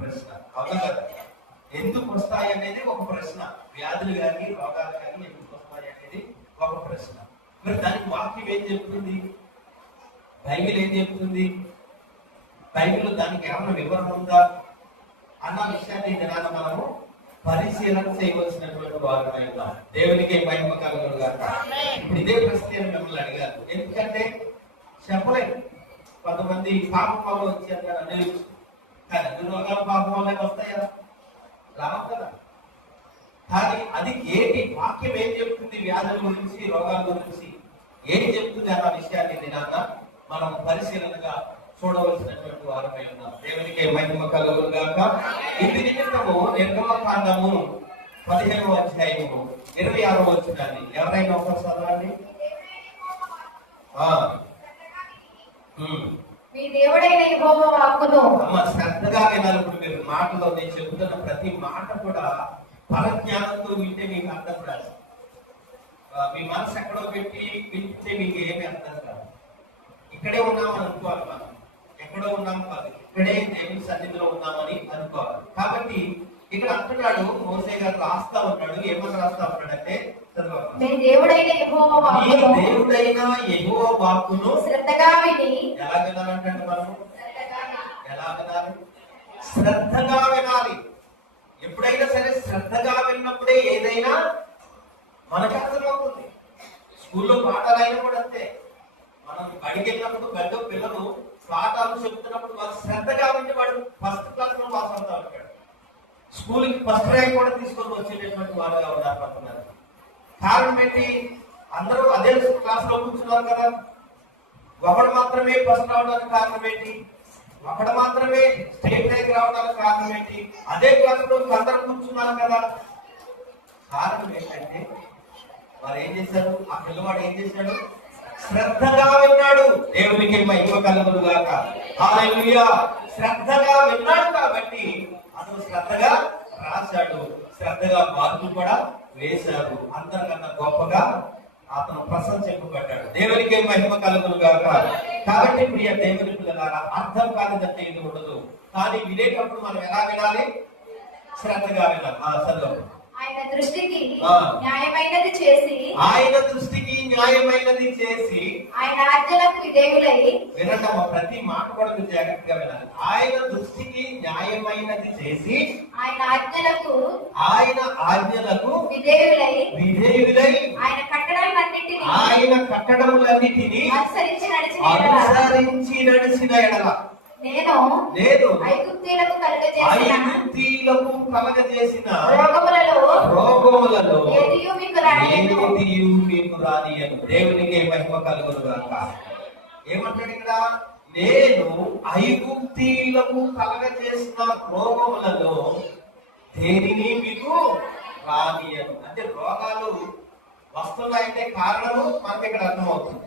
ప్రశ్న. అవునా కదా? ఎందుకు వస్తాయి అనేది ఒక ప్రశ్న. వ్యాధులు కానీ రోగాలు కానీ ఎందుకు వస్తాయి అనేది ఒక ప్రశ్న. మరి దానికి వాక్యం ఏం చెప్తుంది? బైబిల్ ఏం చెప్తుంది? బైబిల్లో దానికి ఏమైనా వివరణ ఉందా అన్న విషయాన్ని దినాన మనము పరిశీలన చేయవలసినటువంటి వారమై ఉన్నాం. దేవునికి మహిమ కలుగును గాక. ఇప్పుడు ఇదే ప్రశ్న మిమ్మల్ని అడిగారు. ఎందుకంటే చెప్పలేదు. కొంతమంది పాపం వల్ల వచ్చి అంటారు అన్ని కానీ అన్ని రోగాలు పాపం వల్లే వస్తాయా? రావు కదా. కానీ అది ఏంటి? వాక్యం ఏం చెప్తుంది? వ్యాధుల గురించి, రోగాల గురించి ఏం చెప్తుంది అన్న విషయాన్ని దినాన మనం పరిశీలనగా చూడవలసినటువంటి వారమై ఉన్నాం. దేవునికి మహిమ కలుగును గాక. ఇది నిమిత్తము నిర్గమకాండము 15వ అధ్యాయము 26వ వచనాన్ని ఎవరైనా ఒకసారి చదవండి. మీ దేవుడైన యెహోవా వాక్కును శ్రద్ధగా వినాలి. ఇప్పుడు మీరు మాటలో నేను చెబుతున్న ప్రతి మాట కూడా పరజ్ఞానంతో వింటే మీకు అర్థం కాదు. మీ మనసు ఎక్కడో పెట్టి వింటే మీకు ఏమి అర్థం కాదు. ఇక్కడే ఉన్నామని అనుకోవాలి. మనం ఎక్కడో ఉన్నాం కాదు, ఇక్కడే దేవుని సన్నిధిలో ఉన్నామని అనుకోవాలి. కాబట్టి ఇక్కడ అంటున్నాడు, మోసే గారు రాస్తా ఉన్నాడు. ఏమని రాస్తా ఉన్నాడంటే, మీ దేవుడైన యెహోవా వాక్కును శ్రద్ధగా విని. ఎలా వినాలంటే మనము ఎలా వినాలి? శ్రద్ధగా వినాలి. ఎప్పుడైనా సరే శ్రద్ధగా విన్నప్పుడే ఏదైనా మనకు అర్థమవుతుంది. స్కూల్లో పాఠాలైనా కూడా అంతే. మనం బడికి వెళ్ళినప్పుడు బడిలో పిల్లలు పాఠాలు చెబుతున్నప్పుడు వాళ్ళు శ్రద్ధగా ఉంటే వాడు ఫస్ట్ క్లాస్ లో పాస్ అవుతా ఉంటాడు. స్కూల్కి ఫస్ట్ ర్యాంక్ కూడా తీసుకొని వచ్చేటటువంటి వాడుగా ఉన్నారు. కారణం ఏంటి? అందరూ అదే క్లాస్ లో కూర్చున్నారు కదా. ఒకడు మాత్రమే ఫస్ట్ రావడానికి కారణం ఏంటి? ఒకడు మాత్రమే స్టేట్ ర్యాంక్ రావడానికి కారణం ఏంటి? అదే క్లాస్ లో అందరూ కూర్చున్నారు కదా. కారణం ఏంటంటే వారు ఏం చేశారు? ఆ పిల్లవాడు ఏం చేశాడు? శ్రద్ధగా విన్నాడు. దేవునికి మహిమ కలుగును గాక. హల్లెలూయా. శ్రద్ధగా విన్నాడు కాబట్టి అతను శ్రద్ధగా రాశాడు, శ్రద్ధగా మార్కులు కూడా వేశాడు. అందరికన్నా గొప్పగా అతను ప్రశంసింపబడ్డాడు. దేవునికి మహిమ కలుగును గాక. కాబట్టి ప్రియ దేవుని పిల్లలారా, అర్థం కానిదంటే ఇది ఉండదు. కానీ వినేటప్పుడు మనం ఎలా వినాలి? శ్రద్ధగా వినాలి. చదువు. ఆయన దృష్టికి న్యాయమైనది చేసి ఆయన ఆజ్ఞలకు విధేయులై. వినటమ్మా, ప్రతి మాట కూడా మీరు జాగ్రత్తగా వినాలి. ఆయన దృష్టికి న్యాయమైనది చేసి ఆయన ఆజ్ఞలకు విధేయులై ఆయన కట్టడములన్నిటినీ అనుసరించి నడిచిన ఎడల నేను ఐగుప్తీయులకు కలగజేసిన రోగములలో ఏదియు మీకు రానియను. దేవునికి మహిమ కలుగును గాక. ఏమంటాడు ఇక్కడ? నేను ఐగుప్తీయులకు కలగజేసిన రోగములలో దేనిని మీకు రానియను. అంటే రోగాలు వస్తున్నాయంటే కారణము మనకి ఇక్కడ అర్థమవుతుంది.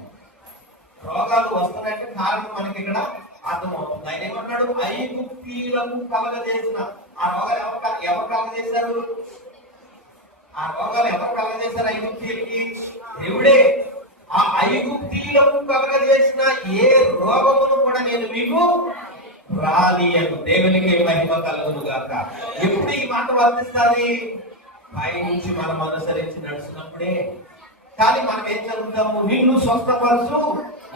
రోగాలు వస్తున్నాయంటే కారణం మనకి ఇక్కడ అర్థమవుతుంది. ఆయన ఏమన్నాడు? ఐగుప్తీయులకు కలగజేసిన. ఆ రోగాలు ఎవరు కలగజేశారు? ఆ రోగాలు ఎవరు కలగజేశారు ఐగుప్తీయులకి? దేవుడే. ఆ ఐగుప్తీయులకు కలగజేసిన ఏ రోగమును కూడా నేను మీకు రానియను. దేవునికి మహిమ కలుగును గాక. ఎప్పుడు ఈ మాట వర్తిస్తుంది? పై నుంచి మనం అనుసరించి నడుస్తున్నప్పుడే. కానీ మనం ఏం చదువుతాము? నిన్ను స్వస్థపరచు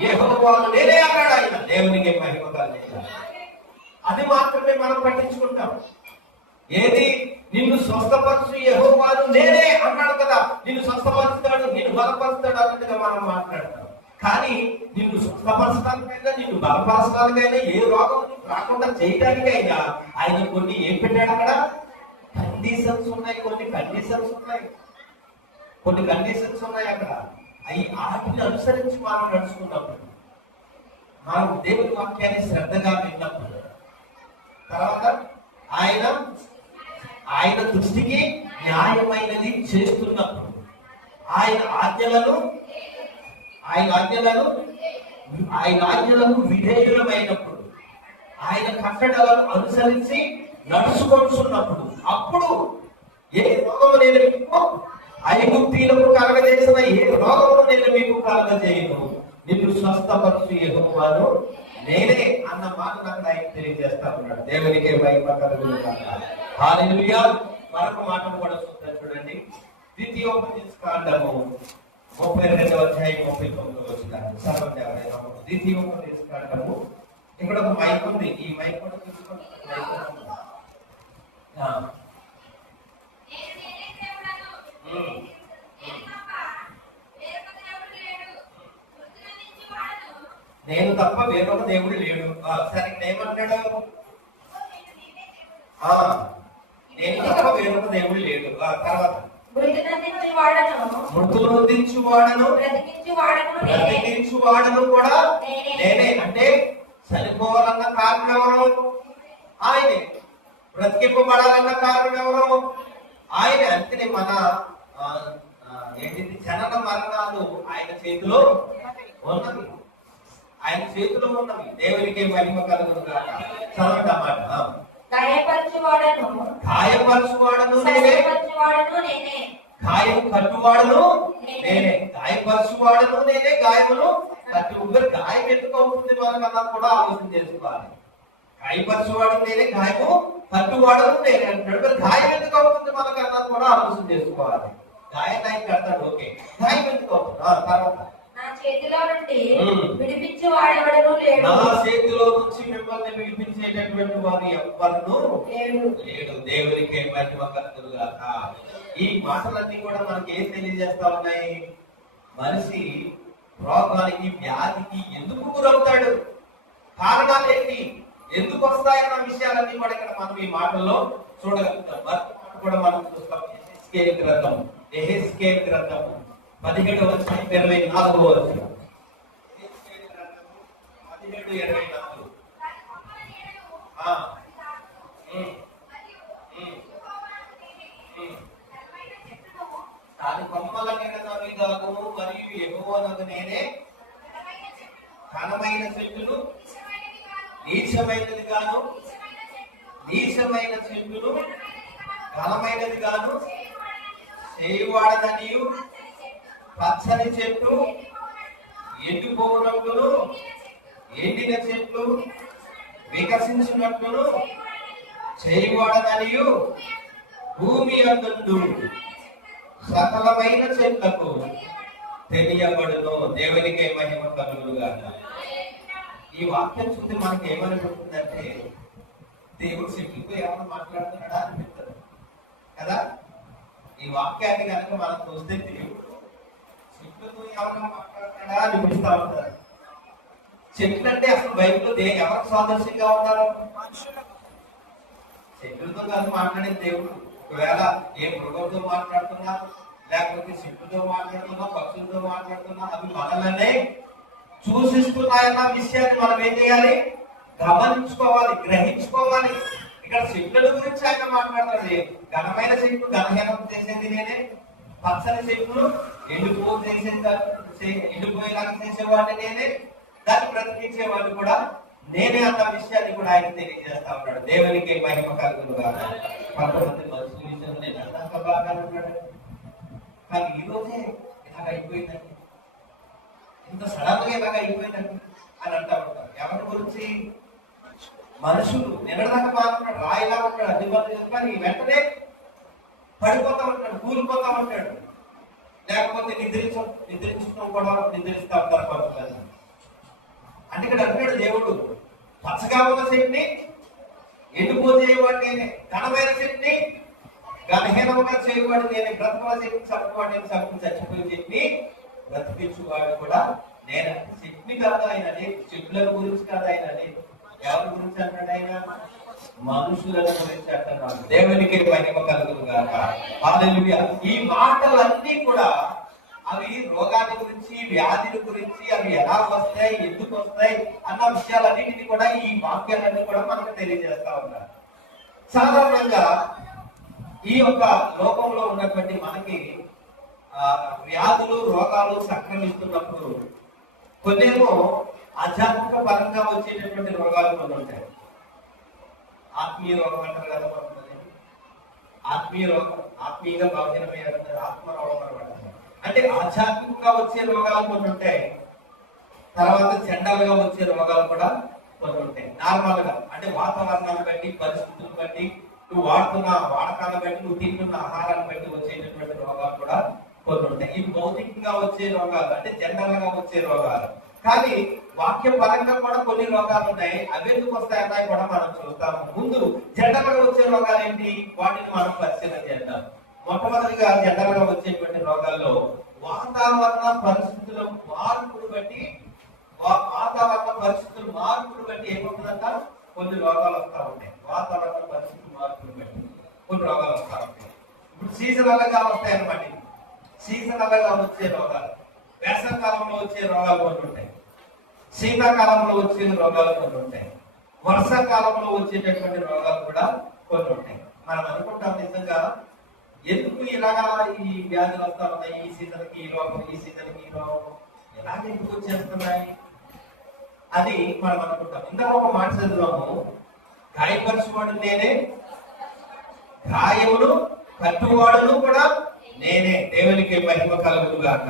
యెహోవాను నేనే అన్నాడు ఆయన. దేవునికి మహిమ కలుగును. అది మాత్రమే మనం పట్టించుకుంటాం. ఏది? నిన్ను స్వస్థపరచు యెహోవాను నేనే అన్నాడు కదా. నిన్ను స్వస్థపరుస్తాడు, నిన్ను బలపరుస్తాడు అన్నట్టుగా మనం మాట్లాడతాం. కానీ నిన్ను స్వస్థపరచడానికైనా, నిన్ను బలపరచడానికైనా, ఏ రోగం రాకుండా చేయడానికైనా ఆయన కొన్ని ఏం పెట్టాడు అక్కడ? కండిషన్స్ ఉన్నాయి. కొన్ని కండిషన్స్ ఉన్నాయి అక్కడ. అవి వాటిని అనుసరించి మనం నడుచుకున్నప్పుడు, మనం దేవుని వాక్యాన్ని శ్రద్ధగా విన్నప్పుడు, తర్వాత ఆయన దృష్టికి న్యాయమైనది చేస్తున్నప్పుడు, ఆయన ఆజ్ఞలకు విధేయులమైనప్పుడు, ఆయన కట్టడలను అనుసరించి నడుచుకుంటున్నప్పుడు, అప్పుడు ఏ రోగము నేను మీకు ఐగుప్తీయులకు కలగజేసిన ఏ రోగము నేను మీకు కలగజేయను. నిన్ను స్వస్థపరచు యెహోవాను నేనే అన్న మాట నాకు ఆయన తెలియజేస్తా ఉన్నాడు. దేవునికి మహిమ కలుగును గాక. హల్లెలూయా. మరొక మాటను కూడా చూద్దాం చూడండి. ద్వితీయోపదేశ కాండము 32వ అధ్యాయం 39వ వచనం. చదవండి ఎవరైనా. ద్వితీయోపదేశ కాండము. ఇక్కడ ఒక మైక్ ఉంది. ఈ మైక్ కూడా తీసుకోండి. నేను తప్ప వేరొక దేవుడు లేడు. సరే ఏమంటాడు? నేను తప్ప వేరొక దేవుడు లేడు. తర్వాత మృతులను దించువాడను బ్రతికించువాడను కూడా నేనే. అంటే చనిపోవాలన్న కారణం ఎవరు? ఆయనే. బ్రతికింపబడాలన్న కారణం ఎవరు? ఆయన. అంతనే మన ఏంటిది జనన మరణాలు ఆయన చేతిలో ఉన్నవి. ఆయన చేతిలో ఉన్నవి. దేవునికి మహిమ కలుగును గాక. చదవండి ఆ మాట. గాయపరచువాడను నేనే, గాయం కట్టువాడను నేనే. గాయపరచువాడను నేనే, గాయమును కట్టు. గాయం ఎందుకు అవుతుంది మనకన్నా కూడా ఆలోచన చేసుకోవాలి. గాయపరచువాడు నేనే, గాయము కట్టువాడను నేనే అంటున్నాడు. గాయం ఎందుకు అవుతుంది మనకన్నా కూడా ఆలోచన చేసుకోవాలి. గాయం ఆయన కడతాడు, ఓకే. గాయం ఎందుకు అవుతుంది? తర్వాత నా చేతిలో నుంచి మిమ్మల్ని విడిపించేటటువంటి వారు ఎవ్వరు లేడు. దేవునికి మహిమ కలుగును గాక. ఈ మాటలన్నీ కూడా మనకి ఏం తెలియజేస్తా ఉన్నాయి? మనిషి రోగానికి వ్యాధికి ఎందుకు గురవుతాడు, కారణాలు ఏంటి, ఎందుకు వస్తాయన్న విషయాలన్నీ కూడా ఇక్కడ మనం ఈ మాటల్లో చూడగలుగుతాం. కూడా మనం చూస్తాం. యెహెజ్కేలు గ్రంథం 17వ అధ్యాయం 24వ వచనం. 17:24. దాని కొమ్మల నిండా విధానము మరియు యెహోవానగు నేనే ఘనమైన చెట్టును నీచమైనది గాను ఘనమైనది గాను చేయువాడదనియు పచ్చని చెట్టు ఎండిపోవునట్లును ఎండిన చెట్లు వికసించినట్లును చేయువాడదనియు భూమి అందుండు సకలమైన చెట్లకు తెలియబడును. దేవునికి మహిమ కలుగును గాక. ఈ వాక్యం చూస్తే మనకి ఏమనిపిస్తుందంటే దేవుడు చెట్లతో ఏమైనా మాట్లాడుతున్నాడా అనిపిస్తుంది కదా. ఈ వాక్యాన్ని కనుక మనం చూస్తే దేవుడు చెట్లతో ఎవరైనా మాట్లాడుతున్నాడా అనిపిస్తా ఉంటారు. చెట్లు అంటే అసలు బైబిల్లో ఎవరికి సాదృశ్యంగా ఉంటారు? చెట్లతో కాదు మాట్లాడేది దేవుడు. ఒకవేళ ఏ మృగంతో మాట్లాడుతున్నా, లేకపోతే చెట్టుతో మాట్లాడుతున్నా, పక్షులతో మాట్లాడుతున్నా, అవి మనల్నే సూచిస్తున్నాయన్న విషయాన్ని మనం ఏం చేయాలి? గమనించుకోవాలి, గ్రహించుకోవాలి. ఇక్కడ చెట్ల గురించి ఆయన మాట్లాడతాడు. ఘనమైన చెట్టు ఘనహీనం చేసేది నేనే, పచ్చని చెట్టును ఎండిపోయేలాగా చేసేవాడిని నేనే, దాన్ని బ్రతికించేవాడిని కూడా నేనే అన్న విషయాన్ని కూడా ఆయన తెలియజేస్తా ఉన్నాడు. దేవునికి మహిమ కలుగును గాక. కొంతమంది మనుషుల విషయంలో నేను అంత బాగా ఉంటాడు, కానీ ఈ రోజే ఇలాగ అయిపోయిందండి, ఇంత సడన్ గా ఇలాగ అయిపోయిందండి అని అంటా ఉంటారు. ఎవరి గురించి? మనుషులు. నిన్నదాకా బాగుంటాడు, రాయిలా ఉంటాడు, అన్ని పనులు, కానీ వెంటనే పడిపోతా ఉంటాడు, కూలిపోతా ఉంటాడు. లేకపోతే నిద్రించడం కూడా నిద్రిస్తా ఉంటారు కొంతమంది. అంటే ఇక్కడ అంటాడు దేవుడు, పచ్చగా ఉన్న చెట్టుని ఎండిపోయేవాడు నేనే, ఘనమైన చెట్టుని ఘనహీనముగా చేయవాడు నేనే, బ్రతకల చెట్టు చప్పువాడు నేను, చచ్చిపోయే చెట్టుని బ్రతికించువాడు కూడా నేను. చెట్టుని కాదు ఆయన, చెట్ల గురించి కాదు ఆయన, ఎవరి గురించి అంటాడు ఆయన? మనుషులను గురించి అంటున్నాడు. దేవునికి మహిమ కలుగును గాక. హల్లెలూయా. ఈ మాటలన్నీ కూడా అవి రోగాల గురించి, వ్యాధుల గురించి, అవి ఎలా వస్తాయి, ఎందుకు వస్తాయి అన్న విషయాలన్నింటినీ కూడా ఈ వాక్యాలన్నీ కూడా మనకు తెలియజేస్తా ఉన్నారు. సాధారణంగా ఈ యొక్క లోకంలో ఉన్నటువంటి మనకి వ్యాధులు, రోగాలు సంక్రమిస్తున్నప్పుడు కొన్నేమో ఆధ్యాత్మిక పరంగా వచ్చేటటువంటి రోగాలు కొన్ని ఉంటాయి. ఆత్మీయ రోగం అంటారు కదా కొంతమంది. ఆత్మీయ రోగం, ఆత్మీయంగా బలహీనమైన ఆత్మ రోగం అనమాట. అంటే ఆధ్యాత్మికంగా వచ్చే రోగాలు కొన్ని ఉంటాయి, తర్వాత చండాలుగా వచ్చే రోగాలు కూడా కొన్ని ఉంటాయి. నార్మల్ గా అంటే వాతావరణాన్ని బట్టి, పరిస్థితులను బట్టి, నువ్వు వాడుతున్న వాడకాన్ని బట్టి, నువ్వు తింటున్న ఆహారాన్ని బట్టి వచ్చేటటువంటి రోగాలు కూడా కొన్ని ఉంటాయి. ఇవి భౌతికంగా వచ్చే రోగాలు, అంటే జనరల్ గా వచ్చే రోగాలు. కానీ వాక్య పరంగా కూడా కొన్ని రోగాలు ఉన్నాయి. అవి ఎందుకు వస్తాయన్నాయి కూడా మనం చూస్తాము. ముందు జనరల్ గా వచ్చే రోగాలు ఏంటి, వాటిని మనం పరిశీలన చేద్దాం. మొట్టమొదటిగా జనరల్ గా వచ్చేటువంటి రోగాల్లో వాతావరణ పరిస్థితుల మార్పును బట్టి ఏమవుతుందంట, కొన్ని రోగాలు వస్తూ ఉంటాయి. వాతావరణ పరిస్థితుల మార్పును బట్టి కొన్ని రోగాలు వస్తూ ఉంటాయి. ఇప్పుడు సీజనల్ గా వస్తాయన్నమాట. సీజనల్ గా వచ్చే రోగాలు, వేసవికాలంలో వచ్చే రోగాలు కొన్ని ఉంటాయి, శీతాకాలంలో వచ్చే రోగాలు కొన్ని ఉంటాయి, వర్షాకాలంలో వచ్చేటటువంటి రోగాలు కూడా కొన్ని ఉంటాయి. మనం అనుకుంటాం నిజంగా ఎందుకు ఇలాగా ఈ వ్యాధులు వస్తా ఉన్నాయి, ఈ సీజన్ కి ఈ రోగం, ఈ సీజన్ కి ఈ రోగం ఎలాగ ఎందుకు వచ్చేస్తున్నాయి అది మనం అనుకుంటాం. ఇందాక ఒక మాట చదివాము, గాయపరచువాడు నేనే, గాయమును కట్టువాడును కూడా నేనే, దేవునికి మహిమ కలుగును గాక.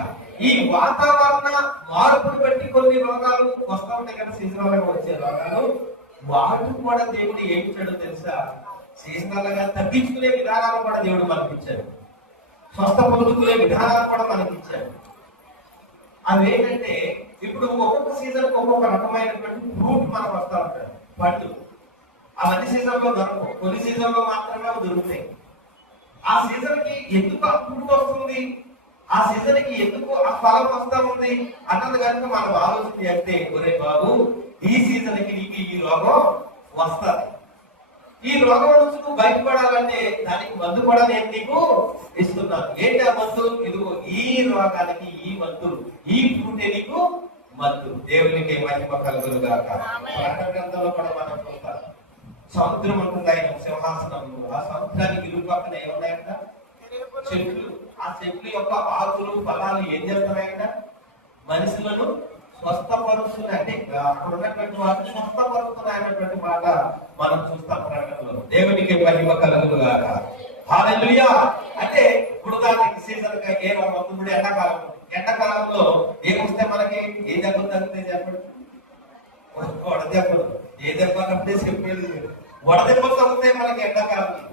ఈ వాతావరణ మార్పును బట్టి కొన్ని రోగాలు వస్తూ ఉంటాయి కదా, సీజనల్ గా వచ్చే రోగాలు. వాటిని కూడా దేవుడు ఏమి చేయడో తెలుసా, సీజనల్ గా తగ్గించుకునే విధానాలు కూడా దేవుడు మనకి ఇచ్చాడు, స్వస్థ పొందుకునే విధానాలు కూడా మనకి ఇచ్చాడు. అవి ఏంటంటే, ఇప్పుడు ఒక్కొక్క సీజన్ ఒక్కొక్క రకమైనటువంటి ఫ్రూట్ మనకు వస్తూ ఉంటాయి, పండ్లు. అవన్నీ సీజన్ లో దొరకవు, కొన్ని సీజన్ లో మాత్రమే దొరుకుతాయి. ఆ సీజన్ కి ఎందుకు ఆ ఫ్రూట్ వస్తుంది, ఆ సీజన్ కి ఎందుకు ఆ ఫలం వస్తా ఉంది అన్నది కనుక మనం ఆలోచన చేస్తే, ఒరే బాబు ఈ సీజన్ కి నీకు ఈ రోగం వస్తుంది, ఈ రోగం నుంచి నువ్వు బయటపడాలంటే దానికి మందు కూడా నేను నీకు ఇస్తున్నాను. ఏంటి ఆ మందు, ఇదిగో ఈ రోగానికి ఈ మందు, ఈ ఫ్రూటే నీకు మందు. దేవునికి మహిమ కలుగును గాక. ప్రకటన గ్రంథంలో కూడా మనం చూస్తాం, సముద్రం ఉంటుంది ఆయన సింహాసనం, ఆ సముద్రానికి ఇరు పక్కన ఏమున్నాయంట, చెట్లు. ఆ చెట్లు యొక్క ఆకులు ఫలాలు ఏం చేస్తున్నాయంట, మనుషులను స్వస్థపరుస్తున్నాయి. అంటే అక్కడ ఉన్నటువంటి వాటిని స్వస్థపరుస్తున్నాయన్నటువంటి మాట మనం చూస్తాం ప్రకటనలో. దేవునికి మహిమ కలుగును గాక. హల్లెలూయా. అంటే ఇప్పుడు దానికి సీజన్ గా ఏ రోగం, ఇప్పుడు ఎండాకాలం, ఎండాకాలంలో ఏమొస్తే మనకి ఏ దెబ్బలు తగ్గుతాయి చెప్పండి, వడదెబ్బలు. ఏ దెబ్బ అంటే చెప్పేది, వడదెబ్బలు తగ్గుతాయి మనకి ఎండాకాలంలో.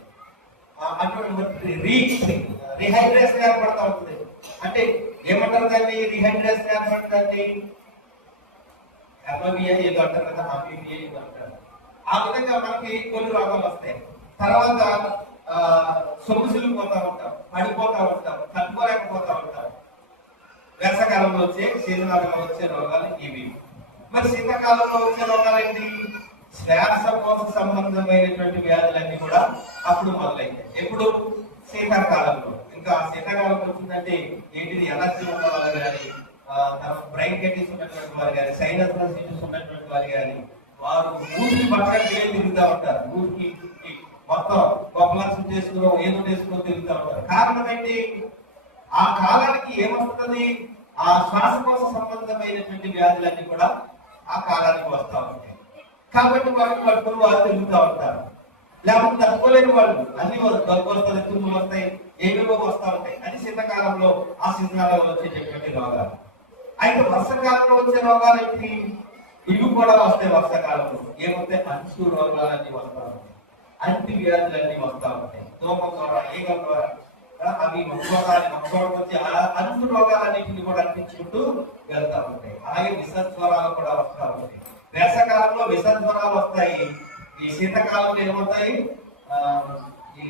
అటువంటి రీహైడ్రేషన్ ఏర్పడతా ఉంటుంది. అంటే ఏమంటారు దాన్ని, రీహైడ్రేషన్ ఏర్పడుతుంది, అమోనియా ఏదో అంటారు కదా, అమోనియా ఏదో అంటారు. ఆ విధంగా మనకి కొన్ని రోగాలు వస్తాయి. తర్వాత సొమ్ముసులు పోతా ఉంటాం, పడిపోతా ఉంటాం, తట్టుకోలేకపోతా ఉంటాం. వేసవకాలంలో వచ్చే, శీతకాలంలో వచ్చే రోగాలు ఇవి. మరి శీతాకాలంలో వచ్చే రోగాలు ఏంటి, శ్వాసకోశ సంబంధమైనటువంటి వ్యాధులన్నీ కూడా అప్పుడు మొదలైతాయి. ఎప్పుడు, శీతాకాలంలో. ఇంకా శీతాకాలం వచ్చిందంటే ఏంటిది, ఎలర్జీ ఉన్న వాళ్ళు కానీ, బ్రైన్ కెటిస్ ఉన్నటువంటి వారు కానీ, సైనస్ ఇష్యూస్ ఉన్నటువంటి వారు కానీ, వారు ఊరికి పక్కన తిరుగుతూ ఉంటారు. ఊరికి మొత్తం గొప్పలక్షం చేసుకుని ఏదో చేసుకుని తిరుగుతూ ఉంటారు. కారణం ఏంటి, ఆ కాలానికి ఏమవుతుంది, ఆ శ్వాసకోశ సంబంధమైనటువంటి వ్యాధులన్నీ కూడా ఆ కాలానికి వస్తూ ఉంటాయి. కాబట్టి వాటిని పట్టుకుని వారు తిరుగుతూ ఉంటారు. లేకపోతే తట్టుకోలేని వాళ్ళు అన్ని దగ్గు వస్తాయి, తుమ్ములు వస్తాయి, ఏవేవో వస్తూ ఉంటాయి. అది శీతాకాలంలో ఆ సీజనాల్లో వచ్చేటటువంటి రోగాలు. అయితే వర్షాకాలంలో వచ్చే రోగాలు ఏంటి, ఇవి కూడా వస్తాయి. వర్షాకాలంలో ఏమవుతాయి, అంచు రోగాలన్నీ వస్తూ ఉంటాయి, అంటి వ్యాధులన్నీ వస్తూ ఉంటాయి. దోమల ద్వారా, ఈగల ద్వారా అవి మక్కువడానికి వచ్చి అంటు రోగాలన్నింటినీ కూడా అంటించుకుంటూ వెళ్తా ఉంటాయి. అలాగే విషజ్వరాలు కూడా వస్తూ ఉంటాయి. వేసవకాలంలో విషజ్వరాలు వస్తాయి. ఈ శీతాకాలంలో ఏమవుతాయి, ఈ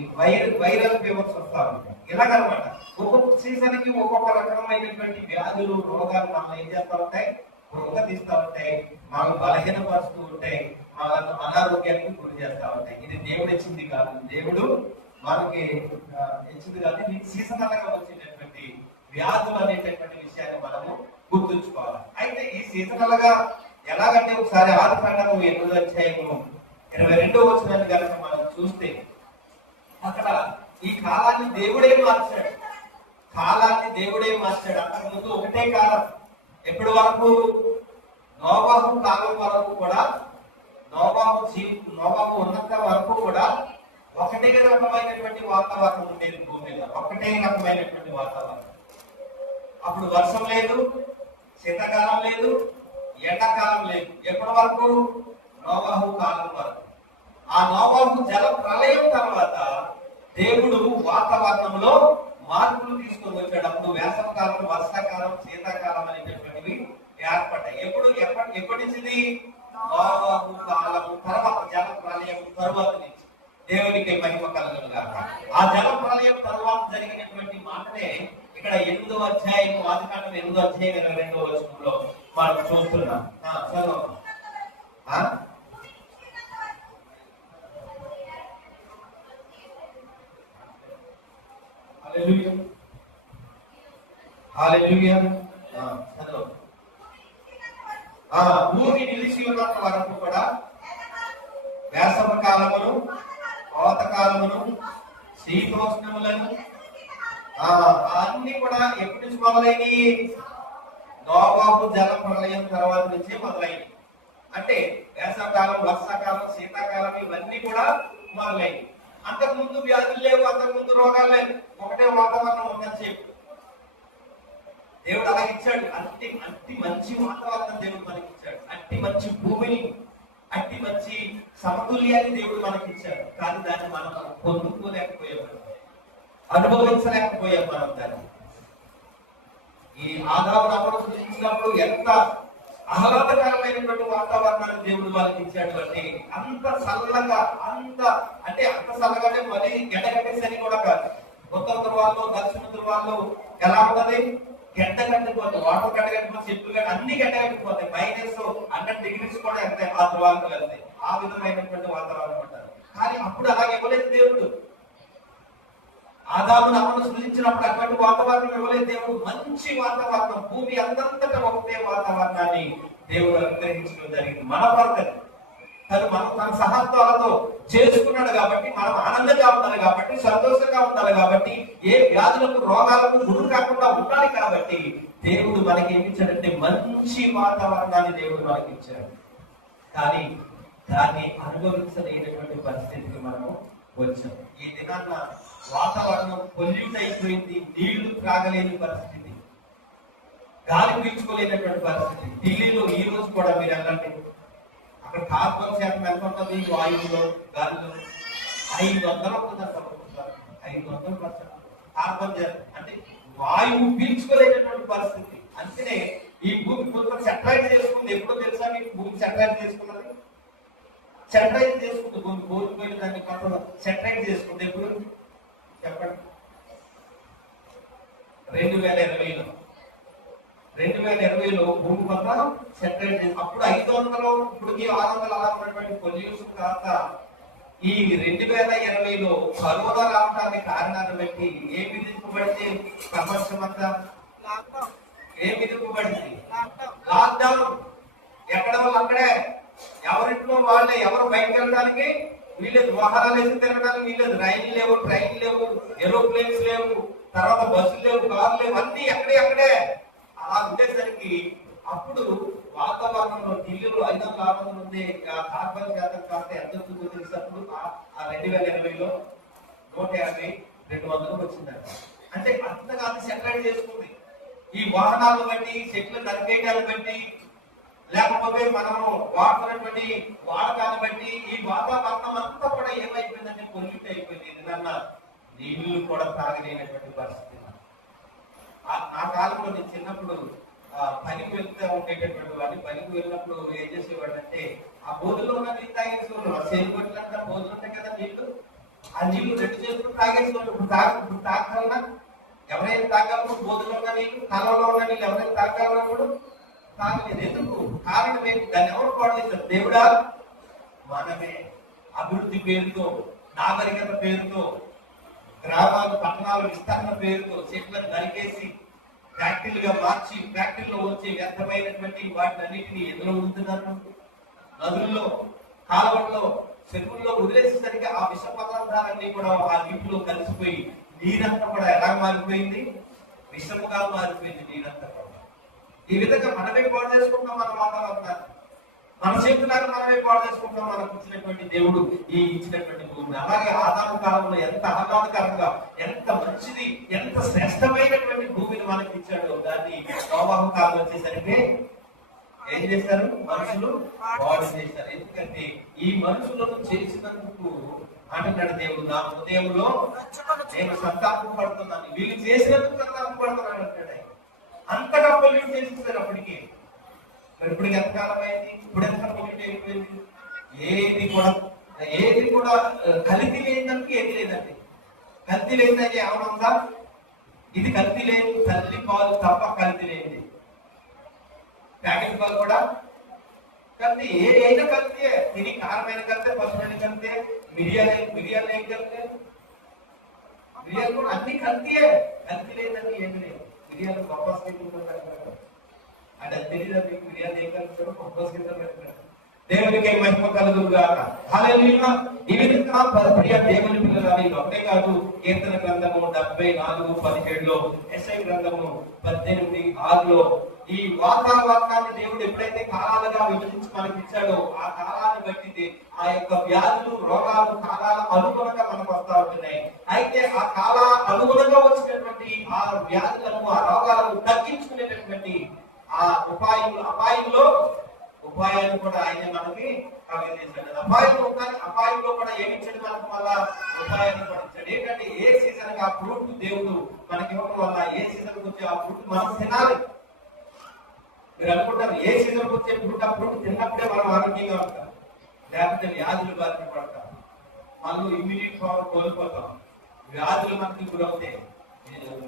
వైరల్ ఫీవర్స్ వస్తూ ఉంటాయి. ఇలాగనమాట ఒక్కొక్క సీజన్ కి ఒక్కొక్క రకమైనటువంటి వ్యాధులు, రోగాలు మనం ఏం చేస్తూ ఉంటాయి, తీస్తూ ఉంటాయి, మాకు బలహీనపరుస్తూ ఉంటాయి, మనకు అనారోగ్యానికి గురి చేస్తూ ఉంటాయి. ఇది దేవుడు ఇచ్చింది కాదు, దేవుడు మనకి ఇచ్చింది కాదు. ఇది సీజనల్ గా వచ్చేటటువంటి వ్యాధులు అనేటటువంటి విషయాన్ని మనము గుర్తుంచుకోవాలి. అయితే ఈ సీజనల్ గా ఎలాగంటే, ఒకసారి ఆదికాండము 8వ అధ్యాయము 22వ వచనాన్ని కనుక మనం చూస్తే, అక్కడ ఈ కాలాన్ని దేవుడే మార్చాడు. కాలాన్ని దేవుడే మార్చాడు. అంతకు ముందు ఒకటే కాలం. ఎప్పటి వరకు, నోవాహు కాలం వరకు కూడా, నోవాహు ఉన్నంత వరకు కూడా ఒకటే రకమైనటువంటి వాతావరణం ఉండేది భూమి మీద. ఒకటే రకమైనటువంటి వాతావరణం. అప్పుడు వర్షం లేదు, శీతాకాలం లేదు, ఎండాకాలం లేదు. ఎప్పటి వరకు, నోవాహు కాలం వరకు. ఆ నోవాహు జల ప్రళయం తర్వాత దేవుడు వాతావరణంలో మార్పులు తీసుకొని వచ్చాడు. అప్పుడు వేసవకాలం, వర్షాకాలం, శీతాకాలం అనేటటువంటివి ఏర్పడ్డాయి. ఎప్పటి నుంచి? నోవాహు కాలం తర్వాత, జల ప్రళయం తర్వాత నుంచి. దేవునికి మహిమ కలుగును గాక. ఆ జల ప్రళయం తర్వాత జరిగినటువంటి మాటనే ఇక్కడ 8వ అధ్యాయం, ఆదికాండం 8వ అధ్యాయం 22వ వచనంలో మనం చూస్తున్నాం. చదువు. భూమి నిలిచి ఉన్నంత వరకు కూడా వేసవ కాలమును, కోతకాలమును, శీతోష్ణములను అన్ని కూడా ఎప్పటి నుంచి మొదలైనవి? నోవాహు జల ప్రళయం తర్వాత నుంచే మొదలైనవి. అంటే వేసవకాలం, వర్షాకాలం, శీతాకాలం ఇవన్నీ కూడా మొదలైనవి. అంతకుముందు వ్యాధులు లేవు, అంతకుముందు రోగాలు లేవు, ఒకటే వాతావరణం ఉన్నది చెప్పు. దేవుడు అలా ఇచ్చాడు. అట్టి మంచి వాతావరణం దేవుడు మనకి ఇచ్చాడు. అట్టి మంచి భూమిని, అట్టి మంచి సమతుల్యాన్ని దేవుడు మనకి ఇచ్చాడు. కానీ దాన్ని మనం పొందుకోలేకపోయాం, అనుభవించలేకపోయాం మనం దాన్ని. ఈ ఆదాము అప్పుడు సృష్టించినప్పుడు ఎంత ఆహ్లాదకరమైనటువంటి వాతావరణాన్ని దేవుడు వాళ్ళకి ఇచ్చాడు అంటే, అంత చల్లగా, అంత చల్లగానే మళ్ళీ గడ్డగట్టేసరి కూడా కాదు. ఉత్తర ధ్రువాల్లో, దక్షిణ ధ్రువాల్లో ఎలా ఉన్నది? గడ్డగట్టిపోతాయి, వాటర్ గడ్డగట్టిపోతే, చెట్లు గడ్డ అన్ని గడ్డగట్టిపోతాయి. -100 degrees కూడా వెళ్తాయి ఆ ధ్రువాలకు వెళ్తాయి. ఆ విధమైనటువంటి వాతావరణం అంటారు. కానీ అప్పుడు అలాగే ఇవ్వలేదు దేవుడు. ఆదామును అమ్మను సృజించినప్పుడు అటువంటి వాతావరణం ఇవ్వలేదు దేవుడు. మంచి వాతావరణం, భూమి అందంతటా ఒకటే వాతావరణాన్ని దేవుడు అనుగ్రహించడం జరిగింది మన కొరకు. తను మనం తన సహత్వాలతో చేసుకున్నాడు కాబట్టి మనం ఆనందంగా ఉండాలి, కాబట్టి సంతోషంగా ఉండాలి, కాబట్టి ఏ వ్యాధులకు, రోగాలకు గురి కాకుండా ఉండాలి. కాబట్టి దేవుడు మనకి ఏమి ఇచ్చాడంటే మంచి వాతావరణాన్ని దేవుడు మనకి ఇచ్చాడు. కానీ దాన్ని అనుభవించలేనటువంటి పరిస్థితికి మనము వచ్చాం. ఈ దినాన్న వాతావరణం పొల్యూట్ అయిపోయింది, నీళ్లు త్రాగలేని పరిస్థితి, గాలి పీల్చుకోలేనటువంటి పరిస్థితి. ఢిల్లీలో ఈ రోజు కూడా మీరు వెళ్ళండి, అక్కడ కార్బన్ శాతం ఎంత ఉంటుంది వాయువులో, గాలిలో? 500 ఉంటుందంట. 500% కార్బన్ శాతం. అంటే వాయువు పీల్చుకోలేనటువంటి పరిస్థితి. అంతేనే ఈ భూమి కొంత సెటరైట్ చేసుకుంది. ఎప్పుడో తెలుసా మీకు భూమి సెటరైట్ చేసుకున్నది? సెటరైట్ చేసుకుంది భూమి, కోల్పోయిన దాన్ని కొంత సెటరైట్ చేసుకుంది. ఎప్పుడు చెప్పండి? 2020లో. 2020లో భూమి కొంత సెటరైట్ చేసి, అప్పుడు 500, ఇప్పటికి 600 అలా ఉన్నటువంటి పొల్యూషన్ కాక ఈ 2020లో కరోనా రావడానికి కారణాన్ని బట్టి ఏం విధింపబడితే ప్రపంచమంతా? ఏం విధింపబడింది? లాక్డౌన్. ఎక్కడ వాళ్ళు అక్కడే, ఎవరింట్లో వాళ్ళే, ఎవరు బయటకు వెళ్ళడానికి వీళ్ళేదు, వాహనాలు వేసి తిరగడానికి వీళ్ళేదు. రైలు లేవు, ట్రైన్ లేవు, ఏరోప్లేన్స్ లేవు, తర్వాత బస్సులు లేవు, కార్లు లేవు, అన్ని అక్కడే. అలా ఉండేసరికి అప్పుడు వాతావరణంలో ఢిల్లీలో 500-600 ఉంది. కార్బన్ శాతం కాస్త ఎంత ఉంటుందో తెలిసినప్పుడు ఆ 2020లో 150-200 వచ్చిందంట. అంటే అంతగా అది సెటరైట్ చేసుకుంది. ఈ వాహనాలను బట్టి, చెట్లు నరికేయడాన్ని బట్టి, లేకపోతే మనము వాడుతున్నటువంటి వాడకాన్ని బట్టి ఈ వాతావరణం అంతా కూడా ఏమైపోయిందంటే పొల్యూట్ అయిపోయింది. నిన్న నీళ్లు కూడా తాగలేనటువంటి పరిస్థితి. ఆ కాలంలో నేను చిన్నప్పుడు పనికి వెళ్తూ ఉండేటటువంటి వాడిని. పనికి వెళ్ళినప్పుడు ఏం చేసేవాడు అంటే, ఆ బోధుల్లో ఉన్న నీళ్ళు తాగేసేవాడు. ఆ సేరుగొట్లంతా బోధులు ఉంటాయి కదా, నీళ్లు, ఆ నీళ్లు రెడ్డి చేసుకుని తాగేసేవాడు. ఇప్పుడు తాగలనా? ఎవరైనా తాగలరు? బోధుల్లో ఉన్న నీళ్లు, కాలంలో ఉన్న నీళ్ళు ఎవరైనా తాగలరు? తాగలేదు. ఎందుకు? కారణం ఏంటి? దాన్ని ఎవరు పాడేశారు? దేవుడా? మనమే అభివృద్ధి పేరుతో, నాగరికత పేరుతో, గ్రామాలు, పట్టణాలు విస్తరణ పేరుతో చెట్లను నరికేసి ఫ్యాక్టరీలుగా మార్చి, ఫ్యాక్టరీలో వచ్చే వ్యర్థమైనటువంటి వాటిని అన్నింటినీ ఎందులో ఉంటున్నారు? నదుల్లో, కాలువల్లో, చెరువుల్లో వదిలేసేసరికి ఆ విష పదార్థాలన్నీ కూడా ఆ నీటిలో కలిసిపోయి నీరంతా కూడా ఎలా మారిపోయింది? విషముగా మారిపోయింది నీరంతా కూడా. ఈ విధంగా మనమే పాడు చేసుకుంటాం మన వాతావరణాన్ని. మన చేతులాగా మనమే పాడు చేసుకుంటాం మనకు ఇచ్చినటువంటి దేవుడు ఈ ఇచ్చినటువంటి భూమిని. అలాగే ఆదాము కాలంలో ఎంత ఆహ్లాదకరంగా, ఎంత మంచిది, ఎంత శ్రేష్టమైనటువంటి భూమిని మనకి ఇచ్చాడో, దాన్ని నోవాహు కాలం వచ్చేసరికి ఏం చేశారు? మనుషులు పాడు చేశారు. ఎందుకంటే ఈ మనుషులను చేసినందుకు అంటున్నాడు దేవుడు, నా హృదయంలో నేను సంతాపం పడుతున్నాను, వీళ్ళు చేసినందుకు సంతాపం పడుతున్నాను అంటాడు. అంతగా పొల్యూట్ చేసేసారు అప్పటికి. మరి ఇప్పుడు ఎంతకాలం అయింది? ఇప్పుడు ఎంత పొల్యూట్ అయిపోయింది? ఏది కూడా కల్తీ లేదంటే ఏది లేదండి. కల్తీ లేదంటే ఏమన్నా? ఇది కల్తీ లేదు, తల్లి పాలు తప్ప కల్తీ లేనిది. ప్యాకెట్ పాలు కూడా కల్తీ, ఏ అయినా కల్తీయే. తిని కారమైన కల్తే, పసుమైన కల్తే, మిరియాలు ఏం కల్తే, మిరియాలు కూడా అన్ని కల్తీయే. కల్తీ లేదండి ఏమి లేదు. మిరియాలు పప్పాస్ పెట్టుకుంటారు అంటే అది తెలియదు. మీకు మిరియాలు ఏం కలుపుతారు? పప్పాస్ కింద పెడతారు. దేవునికి మహిమ కలుగుగాక. హల్లెలూయా. ఈ విధంగా ప్రియ దేవుని పిల్లలారా, ఇది ఒకటే కాదు. కీర్తన గ్రంథము 74:17లో, యెషయా గ్రంథము 18:6లో ఈ వాతావరణాన్ని దేవుడు ఎప్పుడైతే కాలాలుగా విభజించి మనకి ఇచ్చాడో ఆ కాలాన్ని బట్టి ఆ యొక్క వ్యాధులు, రోగాలు కాలాల అనుగుణంగా మనకు వస్తా ఉంటున్నాయి. అయితే ఆ కాల అనుగుణంగా వచ్చినటువంటి ఆ వ్యాధులను, ఆ రోగాలను తగ్గించుకునేటటువంటి ఆ అపాయంలో ఉపాయాలు కూడా ఆయన మనకి కలిగజేశాడు. అపాయంలో కూడా ఏమిచ్చాడు మనకు? మళ్ళా ఉపాయాన్ని కూడా ఇచ్చాడు. ఏంటంటే ఏ సీజన్ ఆ ఫ్రూట్ దేవుడు మనకి ఇవ్వడం వల్ల, ఏ సీజన్ వచ్చి ఆ ఫ్రూట్ మనం తినాలి. మీరు అనుకుంటారు ఏ సీజన్ వచ్చే ఫ్రూట్, ఆ ఫ్రూట్ తిన్నప్పుడే మనం ఆరోగ్యంగా ఉంటాం, లేకపోతే వ్యాధులు బారిన పడతాం, మనం ఇమ్యూనిటీ పవర్ కోల్పోతాం, వ్యాధులు మనకి గురవుతాయి,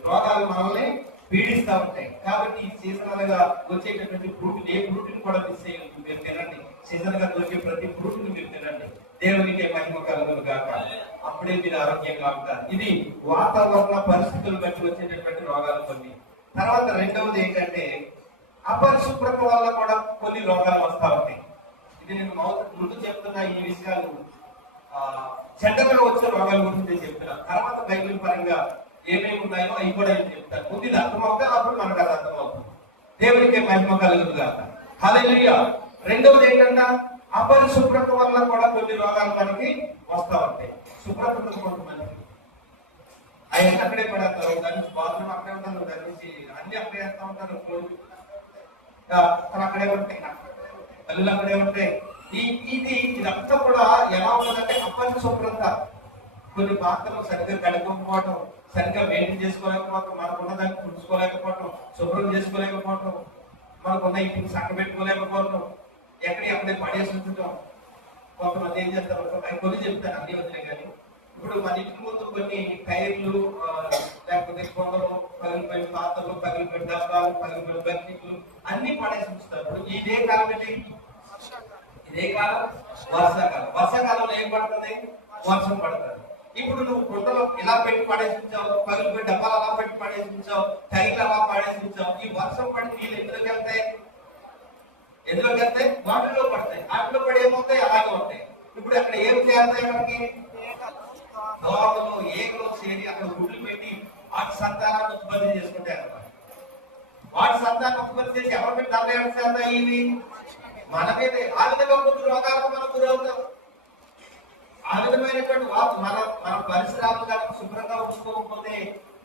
రోగాలు మనల్ని పీడిస్తూ ఉంటాయి. కాబట్టి ఈ సీజనల్ గా వచ్చేటటువంటి ఫ్రూట్, ఏ ఫ్రూట్ ని కూడా మిస్ చేయలేదు. మీరు తినండి. సీజన్ గా వచ్చే ప్రతి ఫ్రూట్ ని మీరు తినండి. దేవునికి మహిమ కలుగును గాక. అప్పుడే మీరు ఆరోగ్యంగా ఉంటారు. ఇది వాతావరణ పరిస్థితులు బట్టి వచ్చేటటువంటి రోగాలు కొన్ని. తర్వాత రెండవది ఏంటంటే అపరిశుభ్రత వల్ల కూడా కొన్ని రోగాలు వస్తూ ఉంటాయి. ఇది నేను ముందు చెప్తున్నా ఈ విషయాలు జనరల్ గా వచ్చే రోగాల గురించి చెప్తున్నా. తర్వాత బైబిల్ పరంగా ఏమేమి ఉన్నాయో అవి కూడా చెప్తాను. ముందు ఇది అర్థమవుతాయి, అప్పుడు మనకు అది అర్థమవుతుంది. దేవునికి మహిమ కలుగును గాక. హల్లెలూయా. రెండవది ఏంటంటే అపరిశుభ్రత వల్ల కూడా కొన్ని రోగాలు మనకి వస్తూ ఉంటాయి. శుభ్రత కొంతమంది ఆయన అక్కడే పడేస్తారు, దాని బాత్రూమ్ అక్కడే ఉంటారు, దాని నుంచి అన్ని అక్కడే వేస్తూ ఉంటారు, అక్కడే ఉంటాయి, కళ్ళు అక్కడే ఉంటాయి. ఇదంతా కూడా ఎలా ఉంటుందంటే అపరిశుభ్రత. కొన్ని పాత్రలు సరిగ్గా కడుక్కోకపోవటం, సరిగ్గా మెయింటైన్ చేసుకోలేకపోవటం, మనకున్న దాన్ని తుడుచుకోలేకపోవటం, శుభ్రం చేసుకోలేకపోవటం, మనకున్న ఇంటిని చక్క పెట్టుకోలేకపోవటం, ఎక్కడే పడేసి ఉంచడం. కొంతమంది ఏం చేస్తారు, కొన్ని చెప్తాను, అన్ని వదిలే కానీ ఇప్పుడు మన ఇంటి ముందు కొన్ని టైర్లు, లేకపోతే కొందరు పగిలిపోయిన పాత్రలు, పగిలిపోయిన డబ్బాలు, పగిలిపోయిన బకెట్లు అన్ని పడేసి ఉంచుతారు. ఇప్పుడు ఇదే కాలం ఏంటి? ఇదే కాలం వర్షాకాలం. వర్షాకాలంలో ఏం పడుతుంది? వర్షం పడుతుంది. ఇప్పుడు నువ్వు కుండలో ఇలా పెట్టి పడేసించావు, పగిలిపోయి డబ్బాలు అలా పెట్టి పడేసించావు, టైర్లు అలా పడేసించావు. ఈ వర్షం పడి నీళ్ళు ఎందులోకి వెళ్తాయి? వాటిలో పడతాయి. వాటిలో పడి ఏమవుతాయి? అలాగే ఉంటాయి. ఇప్పుడు అక్కడ ఏం చేస్తాయి? మనకి దోమలు, ఏకలు చేరి అక్కడ గుడ్లు పెట్టి వాటి సంతానాన్ని ఉత్పత్తి చేసుకుంటాయి అన్నమాట. వాటి సంతానం ఉత్పత్తి చేసి ఎవరి మీద దాన్ని చేస్తాయి? ఇవి మన మీదే. ఆ విధంగా ముందు రోగాలకు మనం గురవుతాం. ఆ విధమైనటువంటి మన పరిసరాలు కనుక శుభ్రంగా ఉంచుకోకపోతే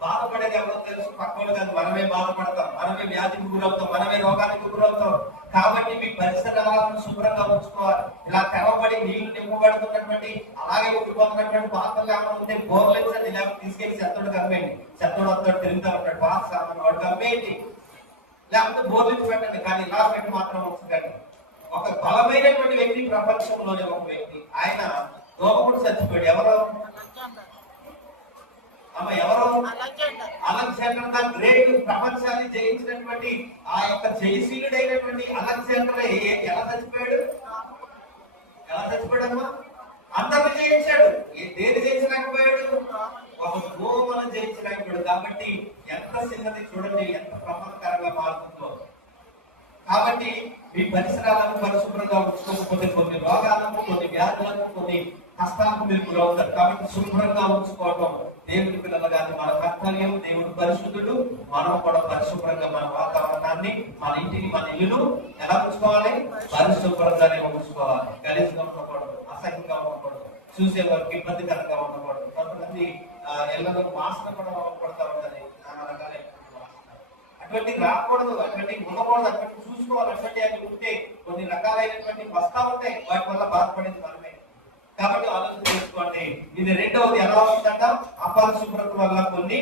బాధపడేది ఎవరో తెలుసు? పక్కలు కాదు, మనమే బాధపడతాం, మనమే వ్యాధికి గురవుతాం, మనమే రోగానికి గురవుతాం. కాబట్టి మీ పరిసరాలను శుభ్రంగా ఉంచుకోవాలి. ఇలా తెరవబడి నీళ్లు నింపబడుతున్నటువంటి, అలాగే ఉండిపోతున్నటువంటి పాత్రలు ఏమైనా ఉంటే బోర్లెచ్చండి, లేకపోతే తీసుకెళ్లి చెత్తడు కమ్మేయండి. చెత్తడు వస్తాడు, తిరుగుతా ఉంటాడు, పాత సామాన్ వాడు కమ్మేయండి, లేకపోతే బోర్లించి పెట్టండి. కానీ ఇలా పెట్టి మాత్రం ఉంచకండి. ఒక బలమైనటువంటి వ్యక్తి ప్రపంచంలోనే ఒక వ్యక్తి, ఆయన దోమకుడు చచ్చిపోయాడు. ఎవరో అలెగ్జాండర్ ద గ్రేట్. ప్రపంచాన్ని జయించినటువంటి ఆ యొక్క జయశీలుడైనటువంటి అలెగ్జాండర్ ఎలా చచ్చిపోయాడు? అమ్మా? అందరిని జయించాడు. దేని జయించలేకపోయాడు? ఒక దోమను జయించలేకపోయాడు. కాబట్టి ఎంత చిన్నది చూడండి, ఎంత ప్రమాదకరంగా మారుతుందో. కాబట్టి మీ పరిసరాలను పరిశుభ్రంగా ఉంచుకోకపోతే కొన్ని రోగాలకు, కొన్ని వ్యాధులకు, కొన్ని కష్టాలకు మీరు గురవుతారు. కాబట్టి శుభ్రంగా ఉంచుకోవడం దేవుడి పిల్లలు కానీ మన కర్తవ్యం. దేవుడు పరిశుద్ధుడు, మనం కూడా పరిశుభ్రంగా మన వాతావరణాన్ని, మన ఇంటిని, మన ఇల్లును ఎలా ఉంచుకోవాలి? పరిశుభ్రంగానే ఉంచుకోవాలి. గలీజ్గా ఉండకూడదు, అసహ్యంగా ఉండకూడదు, చూసే వారికి ఇబ్బందికరంగా ఉండకూడదు. కొంతమంది ఇళ్లలో వాసన కూడా పడతా ఉంటుంది, నానా రకాలైన వాసన. అటువంటి రాకూడదు, అటువంటి ఉండకూడదు, అటువంటి చూసుకోవాలి. అటువంటి అని ఉంటే కొన్ని రకాలైనటువంటి వస్తా ఉంటాయి, వాటి వల్ల బాధపడేది మనమే. కాబట్టి ఆలోచన చేసుకోండి. ఇది రెండవది ఎలా వస్తుందంట, అపరిశుభ్రత వల్ల కొన్ని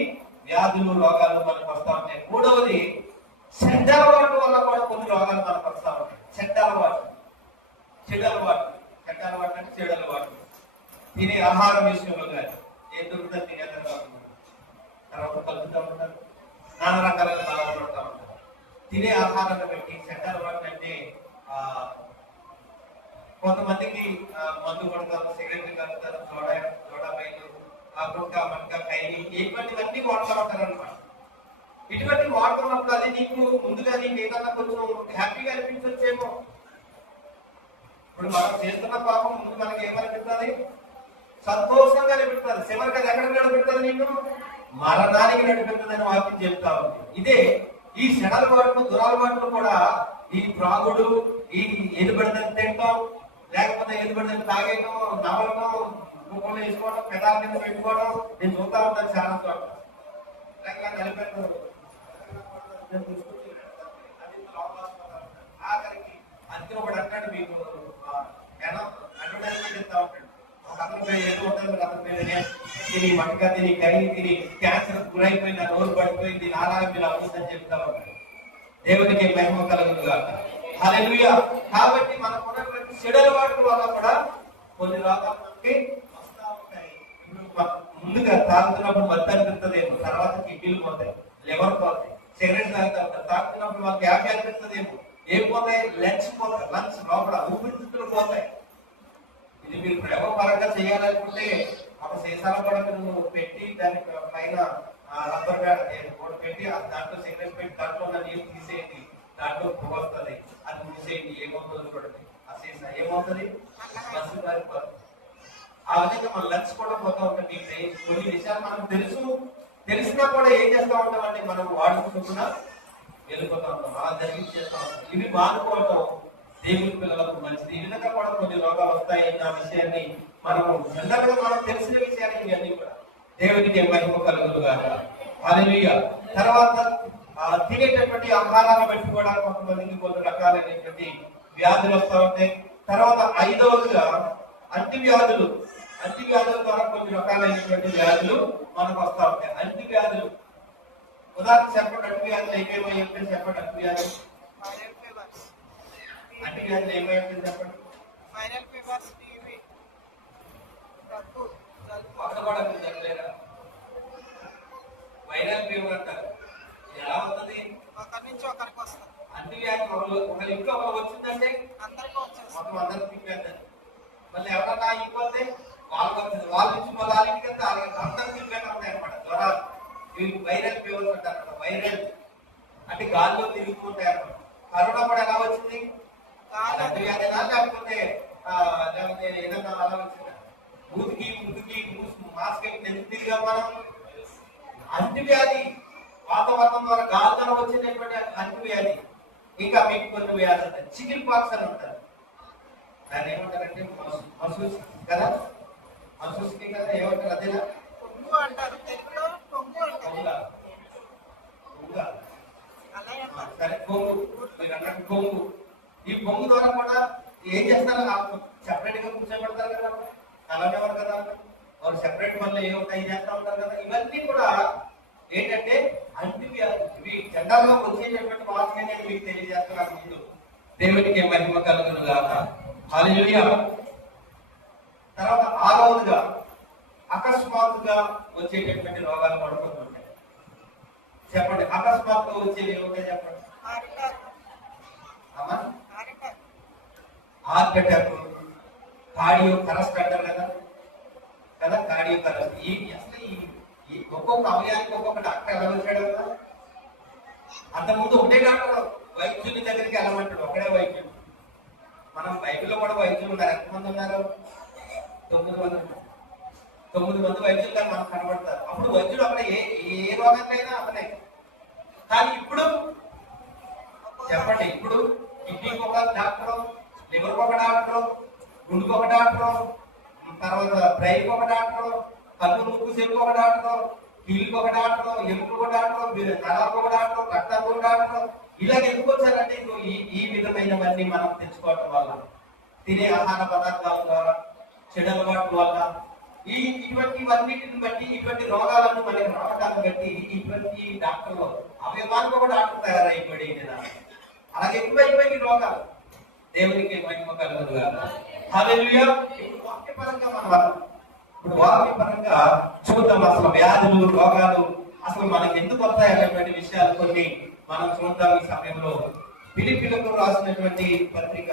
వ్యాధులు రోగాలు మనకు వస్తా ఉంటాయి. మూడవది చెడ్డ అలవాటు వల్ల కూడా కొన్ని రోగాలు మనకు వస్తా ఉంటాయి. చెడ్డ అలవాటు అంటే చెడు అలవాటు. తినే ఆహారం విషయంలో కానీ ఏం దొరుకుతుంది తినేదా, తర్వాత కలుపుతూ ఉంటారు, నానా రకాలుగా బాధపడుతూ ఉంటారు. తినే ఆహారాన్ని బట్టి చెడ్డ అలవాటు అంటే కొంతమందికి మందు కొడతారు, సిగరెట్లు కలుపుతారు, సోడా బయలు, గుట్కా మట్కా కైని, ఇటువంటివన్నీ వాడుతూ ఉంటారు అనమాట. ఇటువంటి వాడుతున్నప్పుడు అది నీకు ముందుగా నీకు ఏదన్నా కొంచెం హ్యాపీగా అనిపించొచ్చేమో. ఇప్పుడు మనం చేస్తున్న పాపం ముందు మనకి ఏమనిపిస్తుంది, సంతోషంగా నడిపిస్తుంది. చివరికి అది ఎక్కడ నడిపిస్తుంది, నీకు మరణానికి నడిపిస్తుంది అని వాక్యం చెప్తా ఉంది. ఇదే ఈ చెడలవాట్లు దురలవాట్లు కూడా, ఈ త్రాగుడు, ఈ ఎదుబడిదని తింటాం, లేకపోతే ఎదుబడిదని తాగేయడం, నవలడం, ముక్కలు వేసుకోవడం, పెదాల కింద పెట్టుకోవడం, నేను చూస్తా ఉంటాను చాలా చోట్ల. కలిపెట్టారు ఆఖరికి అందుకే ఒకటి అంటాడు, మీకు అడ్వర్టైజ్మెంట్ ఇస్తా ఉంటాడు. ఒక అతని పేరు ఏదో ఉంటుంది, అతని పేరు తిని మట్కా తిని కరిగి తిని క్యాన్సర్ గురైపోయిన రోజు పడిపోయింది, నారాయణ అవుతుందని చెప్తా ఉంటాడు. దేవునికి మహిమ కలుగును గాక. హల్లెలూయా. కాబట్టి మనకు ఉన్నటువంటి చెడు అలవాట్ల వల్ల కూడా కొన్ని రోగాలు మనకి వస్తా ఉంటాయి. ముందుగా తాగుతున్నప్పుడు మత్తు అనిపిస్తుందేమో, తర్వాత కిడ్నీలు పోతాయి, లివర్ పోతాయి. సిగరెట్ తాగుతున్నప్పుడు మనకి హ్యాపీ అనిపిస్తుందేమో, ఏం పోతాయి, లంగ్స్ పోతాయి, లంగ్స్ లోపల ఊపిరితిత్తులు పోతాయి. ఇది మీరు ప్రయోగపరంగా చేయాలనుకుంటే ఒక సీసాల కూడా మీరు పెట్టి దాని పైన రబ్బర్ బ్యాండ్ పెట్టి దాంట్లో సిగరెట్ పెట్టి దాంట్లో ఉన్న నీళ్ళు తీసేయండి, దాంట్లో పొగ వస్తుంది, అది తీసేయండి, ఏమవుతుంది చూడండి. ఆ సీసా ఏమవుతుంది, బస్సు పారిపోతుంది. ఆ విధంగా మన లంగ్స్ కూడా పోతా ఉంటుంది. కొన్ని విషయాలు మనకు తెలిసినా కూడా ఏం చేస్తా ఉంటామంటే మనం వాడుకుంటున్నా వెళ్ళిపోతా ఉంటాం, అలా జరిగి చేస్తా ఉంటాం. ఇవి మానుకోవటం దేవుని పిల్లలకు మంచిది. ఈ విధంగా కూడా కొన్ని రోగాలు వస్తాయి అన్న విషయాన్ని మనము జనరల్గా మనం తెలిసిన విషయాన్ని ఇవన్నీ కూడా దేవునికి మహిమ కలుగును గాక. హల్లెలూయా. తర్వాత తినేటటువంటి ఆహారాన్ని బట్టి కూడా కొంతమందికి కొన్ని రకాలైనటువంటి వ్యాధులు వస్తూ ఉంటాయి. తర్వాత ఐదవదిగా అంటువ్యాధుల ద్వారా కొన్ని రకాలైనటువంటి వ్యాధులు మనకు వస్తూ ఉంటాయి. అంటువ్యాధులు ఉదాహరణ చెప్పండి. అంటువ్యాధులు ఏమేమై ఉంటాయి చెప్పండి. అంటువ్యాధులు ఏమై ఉంటుంది చెప్పండి. వైరల్ ఫీవర్ అంటారు. ఎలా అవుతుంది, ఒకరి నుంచి ఒకరికి వస్తుంది. అంటువ్యాధి ఒక ఇంట్లో వచ్చిందంటే మొత్తం అందరికి తిప్పేస్తారు. మళ్ళీ ఎవరన్నా అయిపోతే వాళ్ళకి వచ్చింది, వాళ్ళ నుంచి మళ్ళీ వాళ్ళకి వెళ్తే అందరికి తిప్పేట ఉంటాయి అనమాట. జ్వరాలు, వీళ్ళు వైరల్ ఫీవర్ అంటారు. వైరల్ అంటే గాల్లో తిరుగుతుంటాయి అనమాట. కరోనా కూడా ఎలా వచ్చింది, అంటువ్యాధినా లేకపోతే ఏదన్నా అలా వచ్చిందా, మురికి మాస్క్ తిరిగిగా మనం అంటువ్యాధి వాతావరణం ద్వారా గాలితో వచ్చేటటువంటి అంటువ్యాధి. ఇంకా మీకు కొన్ని వ్యాధి ఉంటాయి, చికెన్ పాక్స్ అని ఉంటారు. దాన్ని ఏమంటారంటే మసూస్ కదా, మసూస్కి కదా ఏమంటారు, అదేనా సరే కొంగు, మీరు అన్నట్టు కొంగు. ఈ పొంగు ద్వారా కూడా ఏం చేస్తారు, సెపరేట్ గా కూర్చోబెడతారు కదా, అలానేవారు కదా, వారు సెపరేట్ మళ్ళీ ఏం చేస్తా ఉంటారు కదా. ఇవన్నీ కూడా ఏంటంటే అంటువ్యాధి. ఇవి జెండాలో వచ్చేటటువంటి వాటిని నేను మీకు తెలియజేస్తున్నాను ముందు. దేవునికి మహిమ కలుగును గాక. హల్లెలూయా. తర్వాత ఆరవదిగా అకస్మాత్తుగా వచ్చేటటువంటి రోగాలు పడుకుంటుంటాయి. చెప్పండి, అకస్మాత్తుగా వచ్చేవి ఏమిటో చెప్పండి. హార్ట్ అటాక్, కార్డియో అరెస్ట్ అంటారు కదా, కార్డియో అరెస్ట్. అసలు ఈ ఒక్కొక్క అవయానికి ఒక్కొక్క డాక్టర్ ఎలా వచ్చాడు కదా. అంతకుముందు ఒకటే డాక్టర్ వైద్యుని దగ్గరికి వెళ్ళమంటాడు, ఒకడే వైద్యుడు. మనం బైబిల్లో కూడా వైద్యులు ఉన్నారు. ఎంతమంది ఉన్నారు, 9 మంది ఉన్నారు. 9 మంది వైద్యులు కానీ మనకు కనబడతారు. అప్పుడు వైద్యుడు అక్కడ ఏ రోగానికైనా అతనే. కానీ ఇప్పుడు చెప్పండి, ఇప్పుడు కిడ్నీకి ఒక డాక్టరు, లివర్కి ఒక డాక్టరు, గుండెకి ఒక డాక్టరు, తర్వాత బ్రెయిన్కి ఒక డాక్టరు, కన్ను ముక్కు చెవికి ఒక డాక్టరు, కీళ్ళకి ఒక డాక్టర్, ఎముకలకు ఒక డాక్టర్, తలకు ఒక డాక్టర్, రక్తానికి ఒక డాక్టర్, ఇలా ఎందుకు వచ్చారంటే ఈ విధమైనవన్నీ మనం తెచ్చుకోవటం వల్ల, తినే ఆహార పదార్థాల ద్వారా, చెడు అలవాట్ల వల్ల, ఇటువంటివన్నిటిని బట్టి, ఇటువంటి రోగాలను మనకి రావడాన్ని బట్టి ఇటువంటి డాక్టర్లు అవయవానికి ఒక డాక్టర్ తయారైపోయి, అలాగే ఎక్కువైపోయి రోగాలు. దేవునికి మహిమ కలుగును గాక. హల్లెలూయా. ఇప్పుడు వాక్యపరంగా చూద్దాం, అసలు వ్యాధులు, రోగాలు అసలు మనకి ఎందుకు వస్తాయి అనేటువంటి విషయాలు కొన్ని మనం చూద్దాం ఈ సమయంలో. ఫిలిప్పీయులకు రాసినటువంటి పత్రిక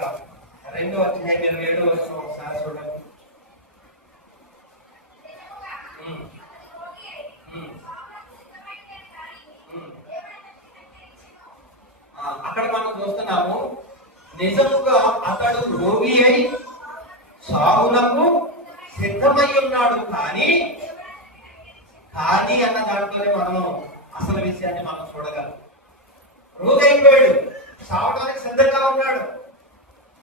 2వ అధ్యాయం 27వ వచనం ఒకసారి చూడండి. అక్కడ మనం చూస్తున్నాము, నిజముగా అతడు రోగి అయి సాగునకు సిద్ధమై ఉన్నాడు. కానీ అన్న దాంట్లోనే మనం అసలు విషయాన్ని మనం చూడగలం. రోగి అయిపోయాడు, సావడానికి సిద్ధంగా ఉన్నాడు,